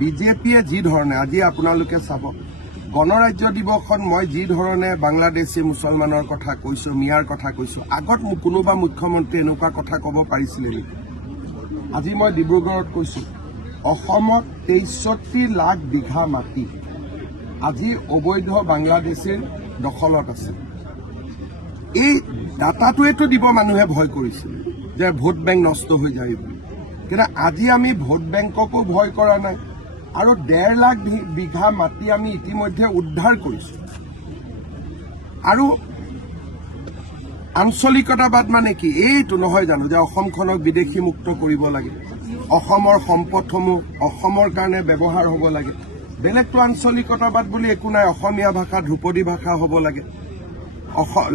বিজেপিয়ে যি ধৰণে আজি আপোনালোকে চাব গণৰাজ্য দিৱসত মই যি ধৰণে বাংলাদেশী মুছলমানৰ কথা কৈছো মিয়াৰ কথা কৈছো আগত কোনোবা মুখ্যমন্ত্ৰী এনেকুৱা কথা ক'ব পাৰিছিলে নেকি আজি মই ডিব্ৰুগড়ত কৈছো অসমত ৬৩ লাখ বিঘা মাটি আজি অবৈধ বাংলাদেশীৰ দখলত আছে এই ডাটাটোৱেতো দিব মানুহে ভয় কৰিছিল যে ভোট বেংক নষ্ট হৈ যায় বুলি কিন্তু আজি আমি ভোট বেংককো ভয় কৰা নাই আৰু ১.৫ লাখ বিঘা মাটি আমি ইতিমধ্যে উদ্ধাৰ কৰিছো আৰু আঞ্চলিকতাবাদ মানে কি এইটো নহয় জানো যে অসমখনক বিদেশী মুক্ত কৰিব লাগে অসমৰ সম্পদসমূহ অসমৰ কাৰণে ব্যৱহাৰ হ'ব লাগে বেলেগটো আঞ্চলিকতাবাদ বুলি একো নাই অসমীয়া ভাষা ধ্ৰুপদী ভাষা হ'ব লাগে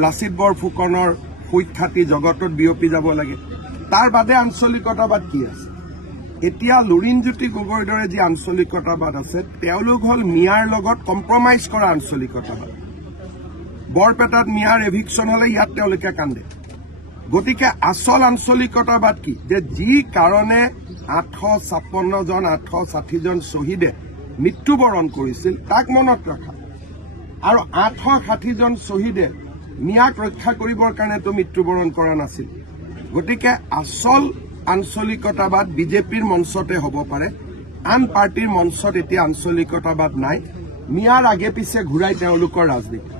লাচিত বৰফুকনৰ সুখ্যাতি জগতত বিয়পি যাব লাগে তাৰ বাদে আঞ্চলিকতাবাদ কি আছে এতিয়া লুৰিণজ্যোতি গগৈৰ দৰে যি আঞ্চলিকতাবাদ আছে তেওঁলোক হ'ল মিয়াৰ লগত কম্প্ৰমাইজ কৰা আঞ্চলিকতাবাদ বৰপেটাত মিয়াৰ এভিকশ্যন হ'লে ইয়াত তেওঁলোকে কান্দে গতিকে আচল আঞ্চলিকতাবাদ কি যে যি কাৰণে ৮৫৬ জন ৮৬০ জন শ্বহীদে মৃত্যুবৰণ কৰিছিল তাক মনত ৰখা আৰু ৮৬০ জন শ্বহীদে মিয়াক ৰক্ষা কৰিবৰ কাৰণেতো মৃত্যুবৰণ কৰা নাছিল গতিকে আচল আঞ্চলিকতাবাদ বিজেপিৰ মঞ্চতে হ'ব পাৰে আন পাৰ্টিৰ মঞ্চত এতিয়া আঞ্চলিকতাবাদ নাই মিয়াৰ আগে পিছে ঘূৰাই তেওঁলোকৰ ৰাজনীতি